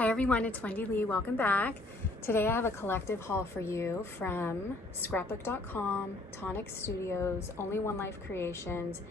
Hi everyone, it's Wendy Lee. Welcome back. Today I have a collective haul for you from scrapbook.com, Tonic Studios, Only One Life Creations,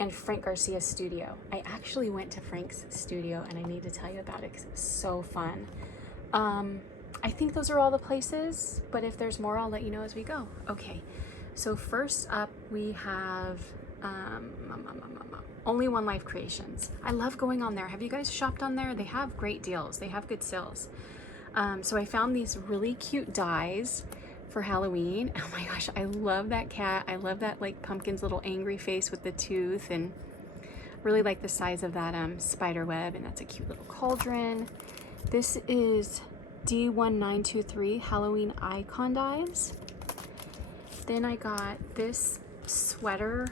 and Frank Garcia Studio. I actually went to Frank's studio and I need to tell you about it because it was so fun. I think those are all the places, but if there's more, I'll let you know as we go. Okay, so first up we have Only One Life Creations. I love going on there. Have you guys shopped on there? They have great deals. They have good sales. So I found these really cute dies for Halloween. Oh my gosh, I love that cat. I love that like pumpkin's little angry face with the tooth, and really like the size of that spider web, and that's a cute little cauldron. This is D1923 Halloween icon dies. Then I got this sweater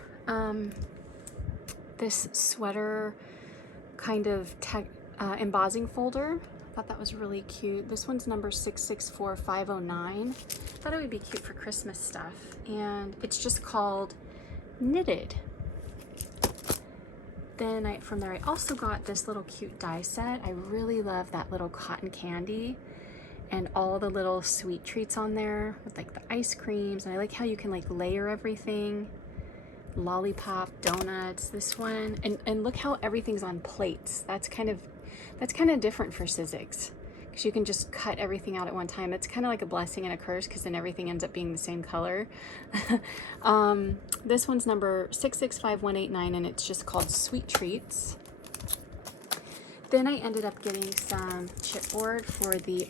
kind of embossing folder. I thought that was really cute. This one's number 664509. Thought it would be cute for Christmas stuff, and it's just called Knitted. Then from there I also got this little cute die set. I really love that little cotton candy and all the little sweet treats on there with like the ice creams, and I like how you can like layer everything. Lollipop, donuts, this one, and look how everything's on plates. That's kind of different for Sizzix, because you can just cut everything out at one time. It's kind of like a blessing and a curse, because then everything ends up being the same color. This one's number 665189, and it's just called Sweet Treats. Then I ended up getting some chipboard for the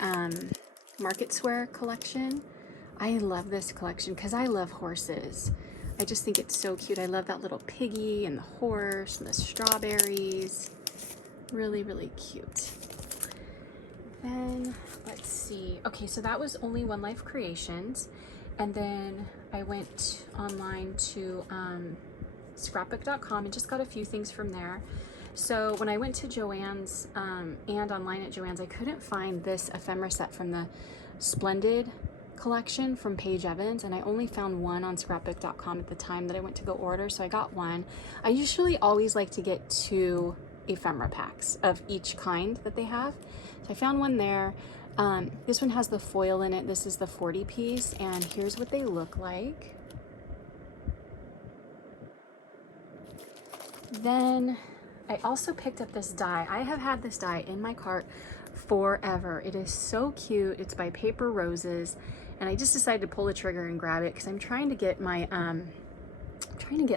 Market Square collection. I love this collection because I love horses. I just think it's so cute. I love that little piggy and the horse and the strawberries. Really, really cute. Then let's see. Okay, so that was Only One Life Creations. And then I went online to scrapbook.com and just got a few things from there. So when I went to Joann's and online at Joann's, I couldn't find this ephemera set from the Splendid collection from Paige Evans, and I only found one on scrapbook.com at the time that I went to go order, so I got one. I usually always like to get 2 ephemera packs of each kind that they have, so I found one there. This one has the foil in it. This is the 40 piece, and here's what they look like. Then I also picked up this die. I have had this die in my cart forever. It is so cute. It's by Paper Roses, and I just decided to pull the trigger and grab it because I'm trying to get my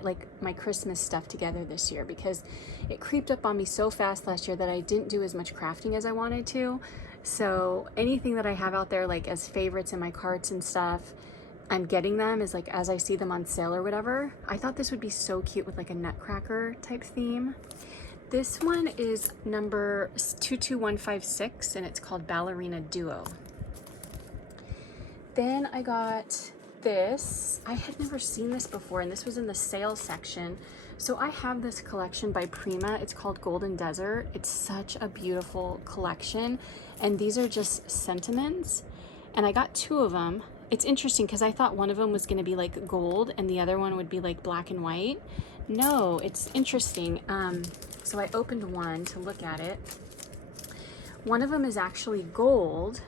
like my Christmas stuff together this year, because it creeped up on me so fast last year that I didn't do as much crafting as I wanted to. So anything that I have out there like as favorites in my carts and stuff, I'm getting them as like as I see them on sale or whatever. I thought this would be so cute with like a nutcracker type theme. This one is number 22156, and it's called Ballerina Duo. Then I got this. I had never seen this before, and this was in the sales section. So I have this collection by Prima. It's called Golden Desert. It's such a beautiful collection, and these are just sentiments, and I got 2 of them. It's interesting because I thought one of them was going to be like gold and the other one would be like black and white. No, it's interesting. So I opened one to look at it. One of them is actually gold.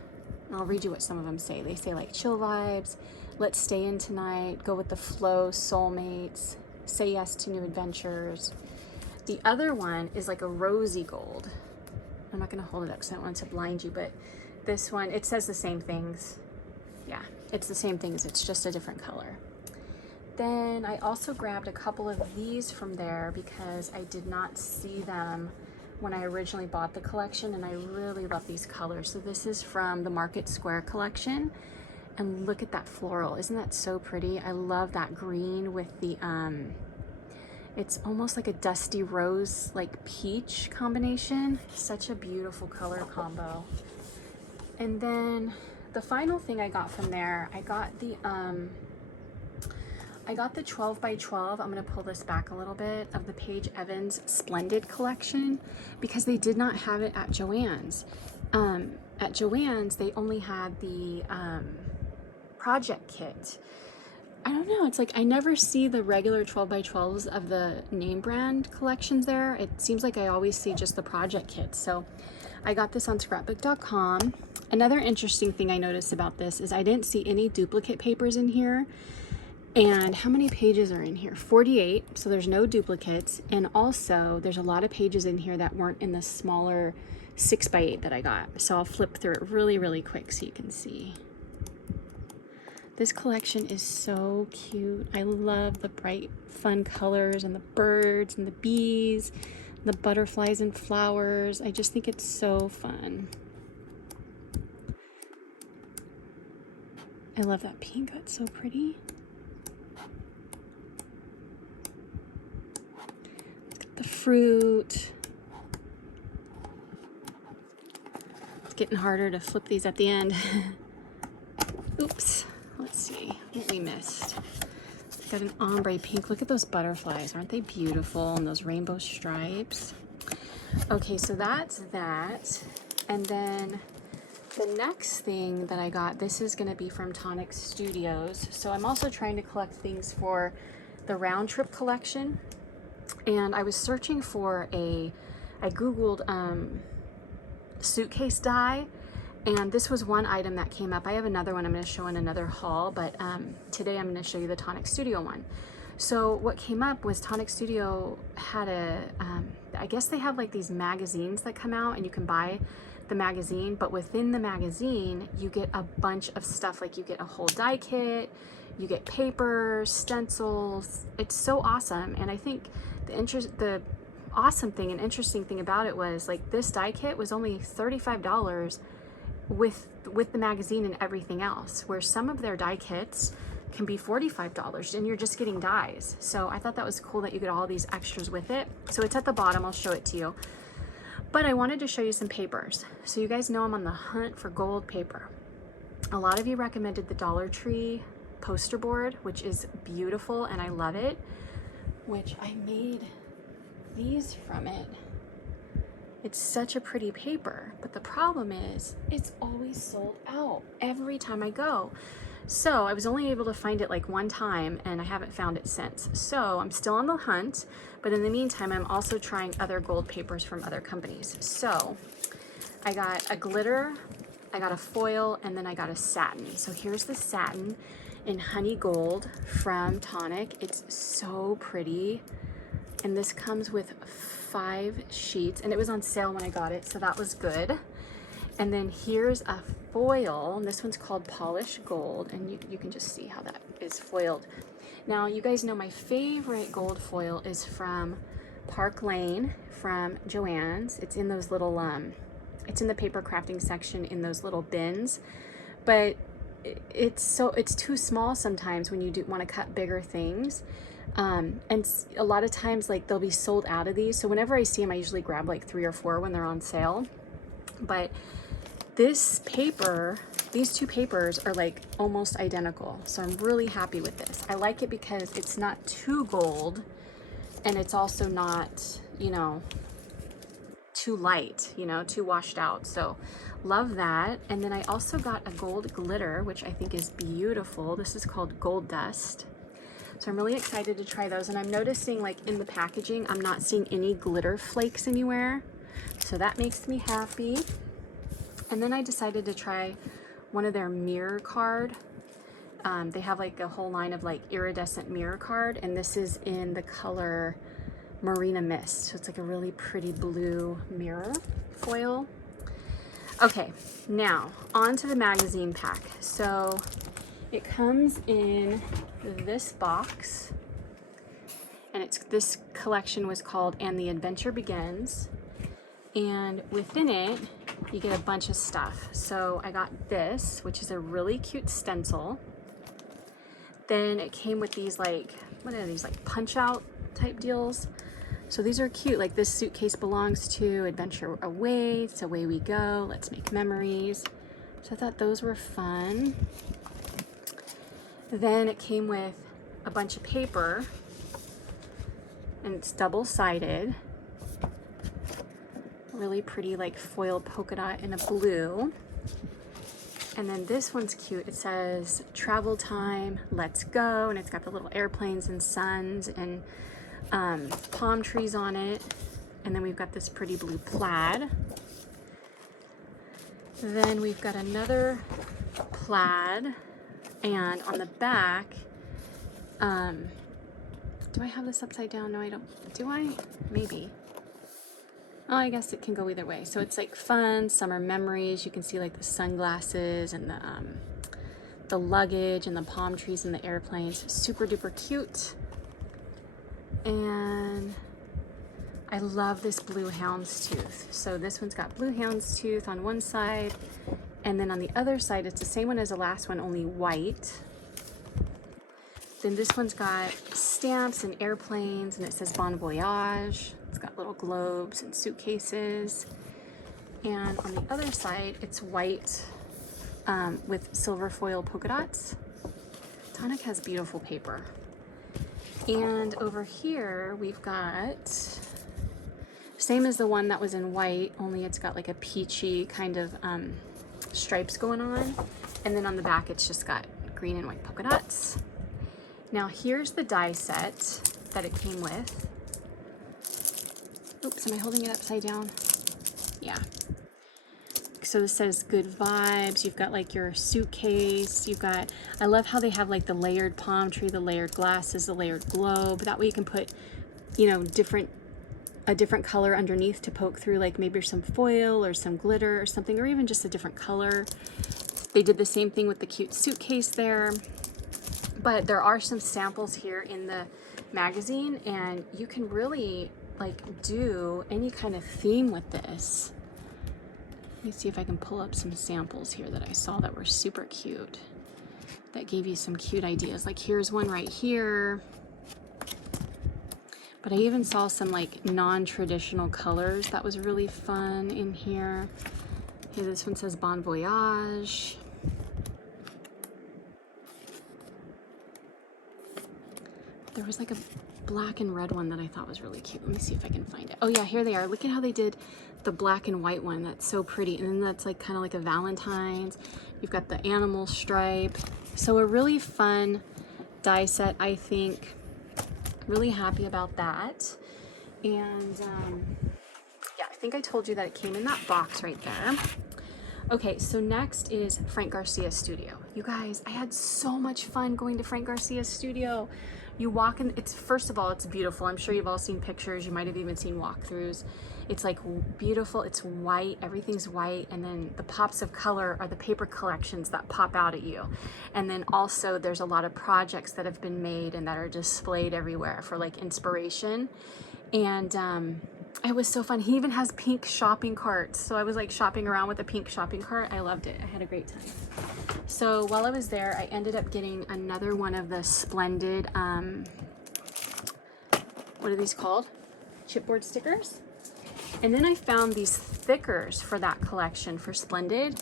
I'll read you what some of them say. They say like chill vibes, let's stay in tonight, go with the flow, soulmates, say yes to new adventures. The other one is like a rosy gold. I'm not gonna hold it up because I don't want to blind you, but this one, it says the same things. Yeah, it's the same things, it's just a different color. Then I also grabbed a couple of these from there because I did not see them when I originally bought the collection, and I really love these colors. So this is from the Market Square collection, and look at that floral. Isn't that so pretty? I love that green with the, it's almost like a dusty rose, like peach combination. Such a beautiful color combo. And then the final thing I got from there, I got the 12 by 12, I'm gonna pull this back a little bit, of the Paige Evans Splendid collection, because they did not have it at Joann's. At Joann's, they only had the project kit. I don't know, it's like I never see the regular 12 by 12s of the name brand collections there. It seems like I always see just the project kits. So I got this on scrapbook.com. Another interesting thing I noticed about this is I didn't see any duplicate papers in here. And how many pages are in here? 48, so there's no duplicates. And also there's a lot of pages in here that weren't in the smaller 6x8 that I got. So I'll flip through it really, really quick so you can see. This collection is so cute. I love the bright, fun colors and the birds and the bees, the butterflies and flowers. I just think it's so fun. I love that pink, that's so pretty. The fruit. It's getting harder to flip these at the end. Oops. Let's see what we missed. Got an ombre pink. Look at those butterflies. Aren't they beautiful? And those rainbow stripes. Okay, so that's that. And then the next thing that I got, this is going to be from Tonic Studios. So I'm also trying to collect things for the round trip collection. And I was searching for I Googled suitcase die. And this was one item that came up. I have another one I'm going to show in another haul, but today I'm going to show you the Tonic Studio one. So what came up was Tonic Studio had I guess they have like these magazines that come out and you can buy the magazine, but within the magazine you get a bunch of stuff. Like you get a whole die kit, you get papers, stencils. It's so awesome. And I think the awesome thing and interesting thing about it was like this die kit was only $35 with the magazine and everything else, where some of their die kits can be $45 and you're just getting dies. So I thought that was cool that you get all these extras with it. So it's at the bottom, I'll show it to you. But I wanted to show you some papers. So you guys know I'm on the hunt for gold paper. A lot of you recommended the Dollar Tree poster board, which is beautiful and I love it, which I made these from it. It's such a pretty paper, but the problem is it's always sold out every time I go. So I was only able to find it like one time and I haven't found it since. So I'm still on the hunt, but in the meantime, I'm also trying other gold papers from other companies. So I got a glitter, I got a foil, and then I got a satin. So here's the satin in honey gold from Tonic. It's so pretty. And this comes with 5 sheets and it was on sale when I got it, so that was good. And then here's a foil, and this one's called Polished Gold, and you can just see how that is foiled. Now you guys know my favorite gold foil is from Park Lane from Joann's. It's in those little it's in the paper crafting section in those little bins, but it's too small sometimes when you do want to cut bigger things. And a lot of times like they'll be sold out of these, so whenever I see them I usually grab like 3 or 4 when they're on sale. But this paper, these two papers are like almost identical, so I'm really happy with this. I like it because it's not too gold and it's also not, you know, too light, you know, too washed out. So love that. And then I also got a gold glitter, which I think is beautiful. This is called Gold Dust. So I'm really excited to try those. And I'm noticing like in the packaging, I'm not seeing any glitter flakes anywhere. So that makes me happy. And then I decided to try one of their mirror card. They have like a whole line of like iridescent mirror card. And this is in the color Marina Mist. So it's like a really pretty blue mirror foil. Okay, now on to the magazine pack. So it comes in this box, and this collection was called And the Adventure Begins, and within it you get a bunch of stuff. So I got this, which is a really cute stencil. Then it came with these like, what are these, like punch out type deals. So these are cute. Like this suitcase belongs to Adventure Away, it's away we go, let's make memories. So I thought those were fun. Then it came with a bunch of paper, and it's double-sided. Really pretty like foil polka dot in a blue. And then this one's cute. It says travel time, let's go, and it's got the little airplanes and suns and palm trees on it. And then we've got this pretty blue plaid. Then we've got another plaid, and on the back, do I have this upside down? No, I don't. Do I? Maybe. Oh, I guess it can go either way. So it's like fun summer memories. You can see like the sunglasses and the luggage and the palm trees and the airplanes. Super duper cute. And I love this blue houndstooth. So this one's got blue houndstooth on one side, and then on the other side, it's the same one as the last one, only white. Then this one's got stamps and airplanes, and it says Bon Voyage. It's got little globes and suitcases. And on the other side, it's white with silver foil polka dots. Tonic has beautiful paper. And over here, we've got, same as the one that was in white, only it's got like a peachy kind of stripes going on. And then on the back, it's just got green and white polka dots. Now here's the die set that it came with. Oops, am I holding it upside down? Yeah. So this says good vibes. You've got like your suitcase. You've got, I love how they have like the layered palm tree, the layered glasses, the layered globe. That way you can put, you know, a different color underneath to poke through, like maybe some foil or some glitter or something, or even just a different color. They did the same thing with the cute suitcase there. But there are some samples here in the magazine, and you can really like do any kind of theme with this. Let me see if I can pull up some samples here that I saw that were super cute, that gave you some cute ideas. Like here's one right here. But I even saw some like non-traditional colors that was really fun in here. Here, this one says Bon Voyage. There was like a black and red one that I thought was really cute. Let me see if I can find it. Oh yeah, here they are. Look at how they did the black and white one. That's so pretty. And then that's like kind of like a Valentine's. You've got the animal stripe. So a really fun die set, I think. Really happy about that. And yeah, I think I told you that it came in that box right there. Okay, so next is Frank Garcia Studio. You guys, I had so much fun going to Frank Garcia Studio. You walk in, it's, first of all, it's beautiful. I'm sure you've all seen pictures. You might have even seen walkthroughs. It's like beautiful. It's white. Everything's white. And then the pops of color are the paper collections that pop out at you. And then also there's a lot of projects that have been made and that are displayed everywhere for like inspiration. And it was so fun. He even has pink shopping carts. So I was like shopping around with a pink shopping cart. I loved it. I had a great time. So while I was there, I ended up getting another one of the Splendid, what are these called? Chipboard stickers. And then I found these thickers for that collection for Splendid.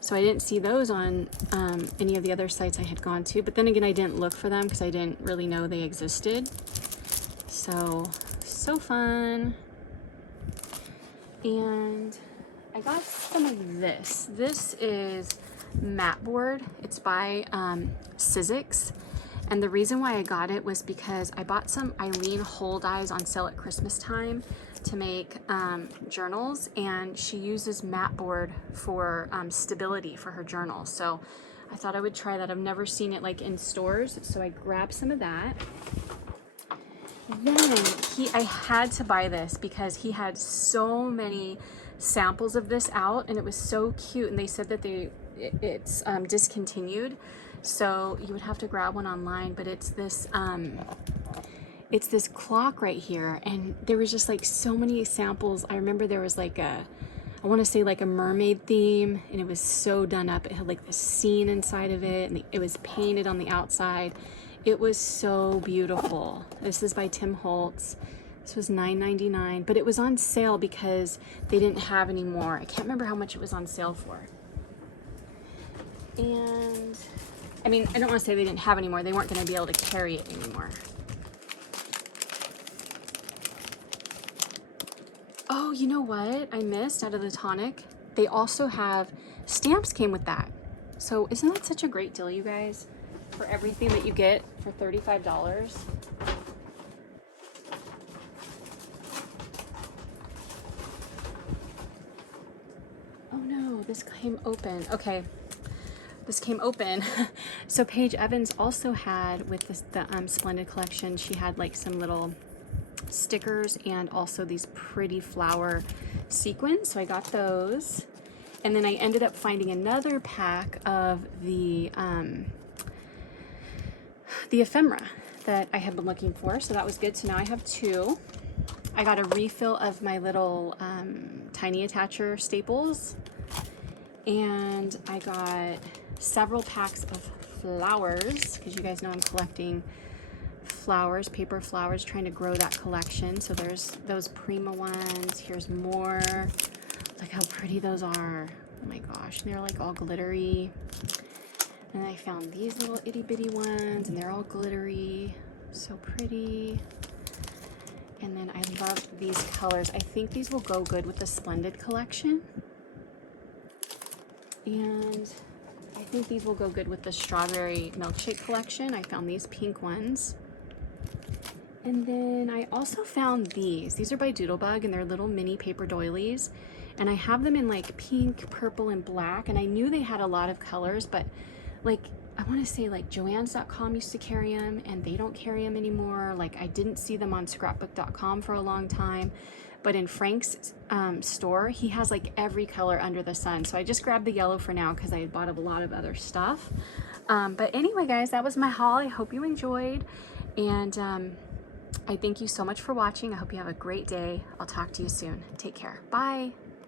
So I didn't see those on any of the other sites I had gone to. But then again, I didn't look for them because I didn't really know they existed. So fun. And I got some of this. This is mat board. It's by Sizzix. And the reason why I got it was because I bought some Eileen Hole dies on sale at Christmas time to make journals, and she uses mat board for stability for her journals. So I thought I would try that. I've never seen it like in stores, so I grabbed some of that. Then I had to buy this because he had so many samples of this out, and it was so cute. And they said that it's discontinued, so you would have to grab one online. But it's this clock right here, and there was just like so many samples. I remember there was like I want to say like a mermaid theme, and it was so done up. It had like the scene inside of it, and it was painted on the outside. It was so beautiful. This is by Tim Holtz. This was $9.99, but it was on sale because they didn't have any more. I can't remember how much it was on sale for. And I mean, I don't want to say they didn't have any more. They weren't going to be able to carry it anymore. Oh, you know what I missed out of the Tonic? They also have stamps came with that. So isn't that such a great deal, you guys? For everything that you get for $35. Oh no, this came open. Okay, this came open. So Paige Evans also had, with this, the Splendid collection, she had like some little stickers and also these pretty flower sequins. So I got those. And then I ended up finding another pack of the ephemera that I had been looking for. So that was good. So now I have 2. I got a refill of my little tiny attacher staples. And I got several packs of flowers, because you guys know I'm collecting flowers, paper flowers, trying to grow that collection. So there's those Prima ones. Here's more. Look how pretty those are. Oh my gosh, they're like all glittery. And I found these little itty bitty ones, and they're all glittery. So pretty. And then I love these colors. I think these will go good with the Splendid collection. And I think these will go good with the Strawberry Milkshake collection. I found these pink ones. And then I also found these. These are by Doodlebug, and they're little mini paper doilies. And I have them in like pink, purple, and black. And I knew they had a lot of colors, but like, I want to say like Joann's.com used to carry them, and they don't carry them anymore. Like, I didn't see them on scrapbook.com for a long time. But in Frank's store, he has like every color under the sun. So I just grabbed the yellow for now because I had bought a lot of other stuff. But anyway, guys, that was my haul. I hope you enjoyed. And I thank you so much for watching. I hope you have a great day. I'll talk to you soon. Take care. Bye.